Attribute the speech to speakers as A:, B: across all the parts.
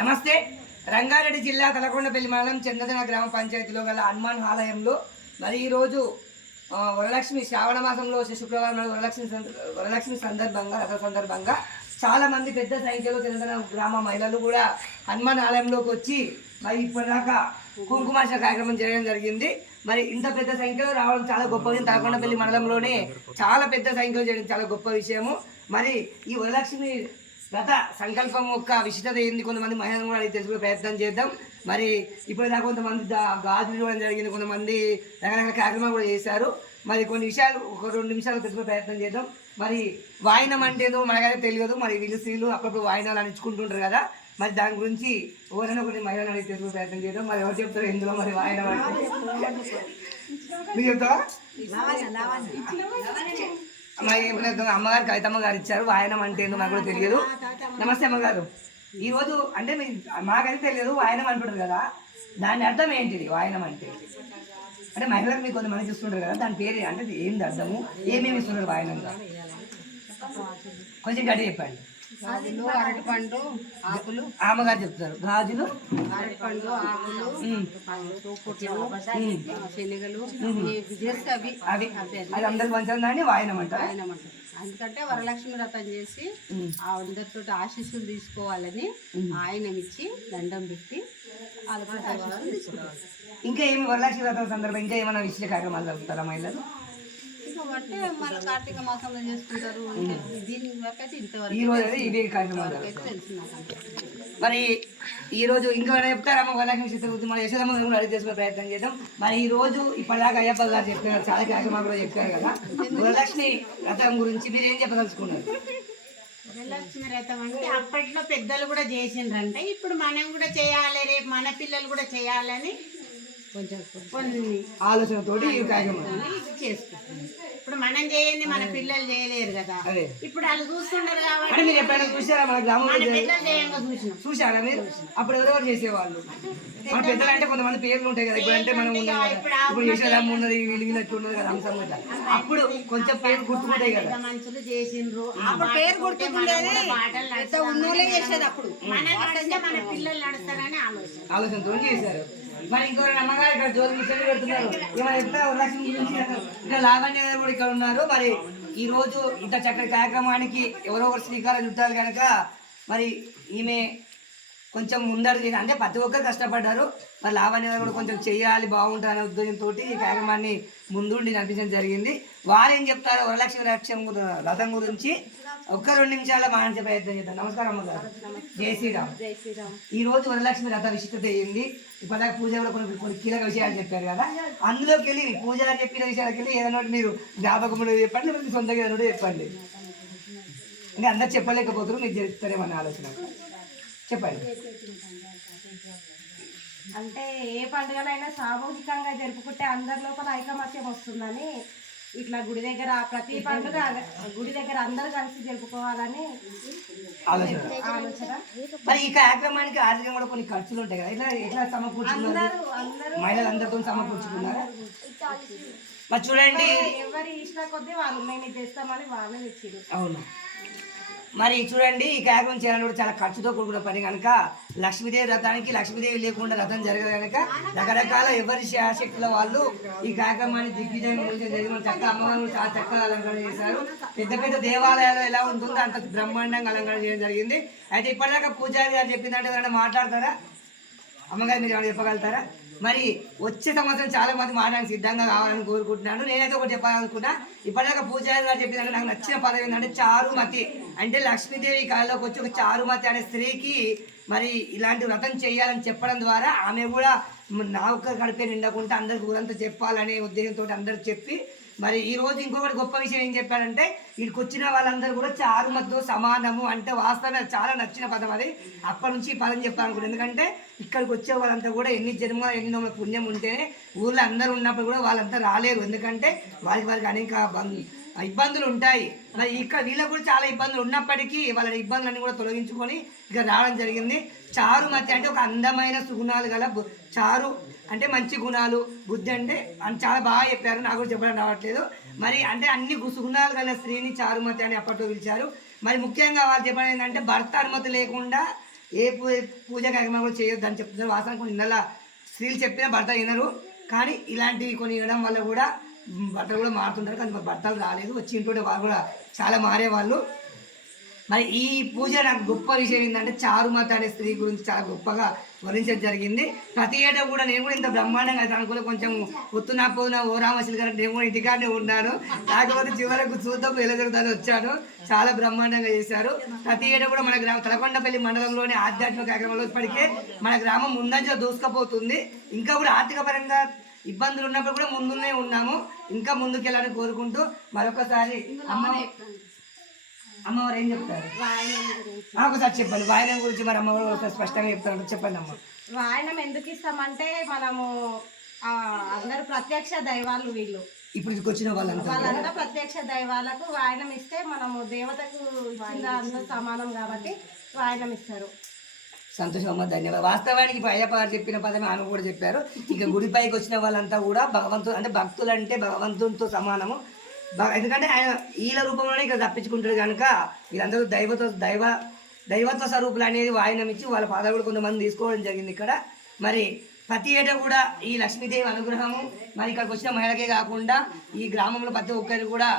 A: నమస్తే. రంగారెడ్డి జిల్లా తలకొండపల్లి మండలం చంద్రదన గ్రామ పంచాయతీలో గల హనుమాన్ ఆలయంలో మరి ఈరోజు వరలక్ష్మి శ్రావణ మాసంలో శుక్రవారం నాడు వరలక్ష్మి వరలక్ష్మి సందర్భంగా రథ సందర్భంగా చాలామంది పెద్ద సంఖ్యలో చంద్రదన గ్రామ మహిళలు కూడా హనుమాన్ ఆలయంలోకి వచ్చి మరి ఇప్పటిదాకా కుంకుమార్చ కార్యక్రమం చేయడం జరిగింది. మరి ఇంత పెద్ద సంఖ్యలో రావడం చాలా గొప్ప విషయం. తలకొండపల్లి మండలంలోనే చాలా పెద్ద సంఖ్యలో చేయడం చాలా గొప్ప విషయము. మరి ఈ వరలక్ష్మి గత సంకల్పం యొక్క విశిష్టత ఏంది? కొంతమంది మహిళలు కూడా అడిగి తెలుసుకునే ప్రయత్నం చేద్దాం. మరి ఇప్పుడు దాకా కొంతమంది దా- గాజులు ఇవ్వడం జరిగింది. కొంతమంది రకరకాల కార్యక్రమాలు కూడా చేశారు. మరి కొన్ని విషయాలు ఒక రెండు నిమిషాలు తెలుసుకునే ప్రయత్నం చేద్దాం. మరి వాయినం అంటేదో మనకైతే తెలియదు. మరి వీళ్ళు స్త్రీలు అప్పుడప్పుడు వాయినాలు అనిచుకుంటుంటారు కదా. మరి దాని గురించి ఎవరైనా కొన్ని మహిళలు అడిగి తెలుసుకునే ప్రయత్నం చేద్దాం. మరి ఎవరు చెప్తారు ఎందులో మరి వాయినం అంటే? మీరు చెప్తారా అమ్మగారు కవితమ్మ గారు ఇచ్చారు వాయనం అంటే నాకు కూడా తెలియదు. నమస్తే అమ్మగారు. ఈరోజు అంటే మీ మాకైతే తెలియదు వాయనం అంటున్నారు కదా. దాని అర్థం ఏంటిది వాయనం అంటే? అంటే మహిళలకు మీకు కొంతమంది చూస్తుంటారు కదా దాని పేరు అంటే ఏంది అర్థము? ఏమేమి ఇస్తున్నారు వాయనంగా కొంచెం గట్టి చెప్పండి.
B: గాజులు అరటిపండు ఆకులు.
A: అమ్మగారు చెప్తారు. గాజులు
B: అరటిపండు ఆకులు పుట్లు శనగలు చేస్తే అవి.
A: అవి. అది అందరికి మంచిగా దాన్ని వాయనం అంటారు
B: ఆయనమాట ఎందుకంటే వరలక్ష్మి వ్రతం చేసి ఆ అందరితో ఆశీస్సులు తీసుకోవాలని ఆయన ఇచ్చి దండం పెట్టి
A: ఇంకా ఏమి వరలక్ష్మి వ్రతం సందర్భంగా ఇంకా ఏమైనా విషయ కార్యక్రమాలు జరుపుతారా మహిళలు?
B: మళ్ళీ కార్తీక మాసంలో చేసుకుంటారు ఇంకా దీని వరకు అయితే ఇంతవరకు
A: ఈ రోజు అయితే
B: అంతే.
A: మరి ఈ రోజు ఇంకా ఏమైనా చెప్తారమ్మ వరలక్ష్మి చిత్ర గురించి మన యశోదమ్మ కూడా అడిగి తెలుసుకునే ప్రయత్నం చేద్దాం. మరి ఈ రోజు ఇప్పటిదాకా అయ్యప్ప గారు చెప్పారు చాలా కార్యక్రమాలు కూడా చెప్పారు కదా. వరలక్ష్మి రథం గురించి మీరు ఏం చెప్పదలుచుకున్నారు?
C: వరలక్ష్మి వ్రతం అంటే అప్పట్లో పెద్దలు కూడా చేసిండ్రంటే ఇప్పుడు మనం కూడా చేయాలి రేపు మన పిల్లలు కూడా చేయాలని కొన్ని
A: ఆలోచనతోటి
C: ఇప్పుడు మనం చేయండి మన పిల్లలు చేయలేరు కదా. ఇప్పుడు వాళ్ళు చూస్తుంటారు కాబట్టి
A: మీరు ఎప్పుడైనా చూసారా మన గ్రామంలో
C: చూసినాం.
A: చూసారా మీరు? అప్పుడు ఎవరెవరు చేసేవాళ్ళు? మన పెద్దలు అంటే కొంతమంది పేర్లు ఉంటాయి కదా. ఇప్పుడు అంటే మనం ఉన్నాం కదా. ఇప్పుడు యశోదమ్మ ఉన్నది వీళ్ళు వీళ్ళు ఎట్లా ఉన్నది కదా అంశం ఇట్లా అప్పుడు కొంచెం పేరు గుర్తుకుంటాయి కదా.
C: మనుషులు చేసిండ్రు.
B: అప్పుడు పేరు గుర్తుకుండేది
C: పాటలు
B: ఉన్నోళ్ళే చేసేది అప్పుడు.
C: మన పిల్లలు నడుస్తారని ఆలోచన.
A: ఆలోచనతో చేశారు. మరి ఇంకో అమ్మగారు ఇక్కడ జ్యోతి ముచ్చట్లు పెడుతున్నారు. ఇవాళ ఎంత వరలక్ష్మి గురించి ఇక్కడ లావణ్య గారు కూడా ఇక్కడ ఉన్నారు. మరి ఈ రోజు ఇంత చక్కటి కార్యక్రమానికి ఎవరో ఒకరు శ్రీకారం చుట్టాలి కనుక మరి ఈమె కొంచెం ముందడు అంటే ప్రతి ఒక్కరు కష్టపడ్డారు. మరి లావణ్య గారు కూడా కొంచెం చేయాలి బాగుంటుంది అనే ఉద్దేశంతో ఈ కార్యక్రమాన్ని ముందుండి నడిపించడం జరిగింది. వారు ఏం చెప్తారో వరలక్ష్మి రక్షం గురి- రథం గురించి ఒక్క రెండు నిమిషాల మాట్లాడే ప్రయత్నం చేద్దాం. నమస్కారం అమ్మగారు జై శ్రీరామ్. ఈ రోజు వరలక్ష్మి రథ విశిష్టత ఏంది? ఇప్పటిదాకా పూజ కూడా కొన్ని కొన్ని కీలక విషయాలు చెప్పారు కదా. అందులోకి వెళ్ళి పూజారి చెప్పిన విషయాలకి వెళ్ళి ఏదైనా మీరు జ్ఞాపకం చెప్పండి లేకపోతే సొంతంగా ఏదైనా చెప్పండి. అంటే అందరు చెప్పలేకపోతారు మీకు చెప్తారేమన్న ఆలోచన. చెప్పండి.
D: అంటే ఏ పండుగనైనా సామూహికంగా జరుపుకుంటే అందరి లోపల ఐకమత్యం వస్తుందని ఇట్లా గుడి దగ్గర ప్రతి పండుగ గుడి దగ్గర అందరూ కలిసి జరుపుకోవాలని
A: ఆలోచన. మరి ఈ కార్యక్రమానికి ఆర్థికంగా కూడా కొన్ని ఖర్చులు ఉంటాయి కదా? ఇట్లా ఎట్లా సమకూర్చుకున్నారు?
D: అందరూ
A: మహిళలందరితో సమకూర్చుకున్నారా? మరి చూడండి.
D: ఎవరి ఇష్ట కొద్దీ వాళ్ళు మేము ఇది చేస్తామని వాళ్ళు ఇచ్చింది
A: అవును. మరి చూడండి ఈ కార్యక్రమం చేయాలని కూడా చాలా ఖర్చుతో కూడుకున్న పని కనుక లక్ష్మీదేవి రథానికి లక్ష్మీదేవి లేకుండా రథం జరగదు కనుక రకరకాల ఎవరి శక్తుల వాళ్ళు ఈ కార్యక్రమాన్ని దిగ్విజయం మన చక్క అమ్మవారు చాలా చక్కగా అలంకరణ చేశారు. పెద్ద పెద్ద దేవాలయాలు ఎలా ఉంటుందో అంత బ్రహ్మాండంగా అలంకరణ చేయడం జరిగింది. అయితే ఇప్పటిదాకా పూజారి గారు చెప్పిందంటే ఏదైనా మాట్లాడతారా? అమ్మగారు మీరు ఏమైనా చెప్పగలుగుతారా? మరి వచ్చే సంవత్సరం చాలా మంది మాట్లాడడానికి సిద్ధంగా కావాలని కోరుకుంటున్నాను. నేనైతే ఒకటి చెప్పాలనుకున్నా ఇప్పటిదాకా పూజారి గారు చెప్పిన నాకు నచ్చిన పదవి ఏంటంటే చారుమతి. అంటే లక్ష్మీదేవి కాలంలోకి వచ్చి ఒక చారుమతి అనే స్త్రీకి మరి ఇలాంటి వ్రతం చేయాలని చెప్పడం ద్వారా ఆమె కూడా నా ఒక్క గడిపే నిండకుండా అందరికి ఊరంతా చెప్పాలనే ఉద్దేశంతో అందరికి చెప్పి మరి ఈ రోజు ఇంకొకటి గొప్ప విషయం ఏం చెప్పారంటే వీడికి వచ్చిన వాళ్ళందరూ కూడా చారుమతో సమానము అంటే వాస్తవం చాలా నచ్చిన పదం అది. అప్పటి నుంచి ఈ పదం చెప్పాలనుకుంటున్నాను ఎందుకంటే ఇక్కడికి వచ్చే వాళ్ళంతా కూడా ఎన్ని జన్మ ఎన్ని పుణ్యం ఉంటేనే ఊర్లో అందరూ ఉన్నప్పుడు కూడా వాళ్ళంతా రాలేరు. ఎందుకంటే వారికి వారికి అనేక ఇబ్బందులు ఉంటాయి. మరి ఇక్కడ వీళ్ళకు కూడా చాలా ఇబ్బందులు ఉన్నప్పటికీ వాళ్ళ ఇబ్బందులన్నీ కూడా తొలగించుకొని ఇక్కడ రావడం జరిగింది. చారు మధ్య అంటే ఒక అందమైన సుగుణాలు గల చారు అంటే మంచి గుణాలు బుద్ధి అంటే అని చాలా బాగా చెప్పారు. నాకు కూడా చెప్పడం రావట్లేదు. మరి అంటే అన్ని గుణాలు సుగుణాలు స్త్రీని చారుమతి అని అప్పట్లో పిలిచారు. మరి ముఖ్యంగా వాళ్ళు చెప్పడం ఏంటంటే భర్త అనుమతి లేకుండా ఏ పూ పూజ కార్యక్రమం కూడా చేయొద్దు అని చెప్తున్నారు. వాసన కొన్ని ఇళ్ళ స్త్రీలు చెప్పినా భర్త వినరు. కానీ ఇలాంటివి కొన్ని వినడం వల్ల కూడా భర్తలు కూడా మారుతుంటారు. కానీ భర్తలు రాలేదు. వచ్చి ఇంట్లో వాళ్ళు కూడా చాలా మారేవాళ్ళు. మరి ఈ పూజ నాకు గొప్ప విషయం ఏంటంటే చారు అనే స్త్రీ గురించి చాలా గొప్పగా వర్ణించడం జరిగింది. ప్రతి ఏటా కూడా నేను కూడా ఇంత బ్రహ్మాండంగా అయితే కొంచెం పొత్తునా పోతున్నా ఓ రామశిల్ గారు నేను కూడా ఇంటికాడే ఉన్నాను. కాకపోతే చివరకు చూద్దాం ఎలా జరుగుతుందని వచ్చాను. చాలా బ్రహ్మాండంగా చేశారు. ప్రతి ఏటా కూడా మన గ్రామం తలకొండపల్లి మండలంలోని ఆధ్యాత్మిక కార్యక్రమంలో ఇప్పటికే మన గ్రామం ముందంజలో దూసుకుపోతుంది. ఇంకా కూడా ఆర్థిక పరంగా ఇబ్బందులు ఉన్నప్పుడు కూడా ముందునే ఉన్నాము. ఇంకా ముందుకెళ్ళాలని కోరుకుంటూ మరొకసారి అమ్మ అమ్మవారు ఏం చెప్తారు? ఆ, ఒకసారి చెప్పండి. వాయనం గురించి మరి అమ్మవారు ఒకసారి స్పష్టంగా చెప్తారు చెప్పండి అమ్మ.
D: వాయనం ఎందుకు ఇస్తామంటే మనము అందరూ ప్రత్యక్ష దైవాలు వీళ్ళు.
A: ఇప్పుడు వచ్చిన వాళ్ళంతా.
D: వాళ్ళంతా ప్రత్యక్ష దైవాలకు వాయనం ఇస్తే మనము దేవతకు అంత సమానం కాబట్టి వాయనం ఇస్తారు.
A: సంతోషం అమ్మ ధన్యవాదాలు. వాస్తవానికి అయ్యప్ప గారు చెప్పిన పదమే ఆమె కూడా చెప్పారు. ఇక గుడిపైకి వచ్చిన వాళ్ళంతా కూడా భగవంతుడు అంటే భక్తులు అంటే భగవంతునితో సమానము. బాగా ఎందుకంటే ఆయన ఈల రూపంలోనే ఇక్కడ తప్పించుకుంటాడు కనుక వీళ్ళందరూ దైవతో దైవ దైవత్వ స్వరూపులు అనేది వాయినం ఇచ్చి వాళ్ళ ఫాదర్ కూడా కొంతమంది తీసుకోవడం జరిగింది ఇక్కడ. మరి ప్రతి ఏటా కూడా ఈ లక్ష్మీదేవి అనుగ్రహము మరి ఇక్కడికి వచ్చిన మహిళకే కాకుండా ఈ గ్రామంలో ప్రతి ఒక్కరు కూడా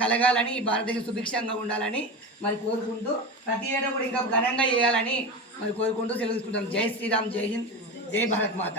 A: కలగాలని భారతదేశం సుభిక్షంగా ఉండాలని మరి కోరుకుంటూ ప్రతి ఏటా కూడా ఇంకా ఘనంగా చేయాలని మరి కోరుకుంటూ సెలవు తీసుకుంటాం. జై శ్రీరామ్ జై హింద్ జై భారత్ మాత.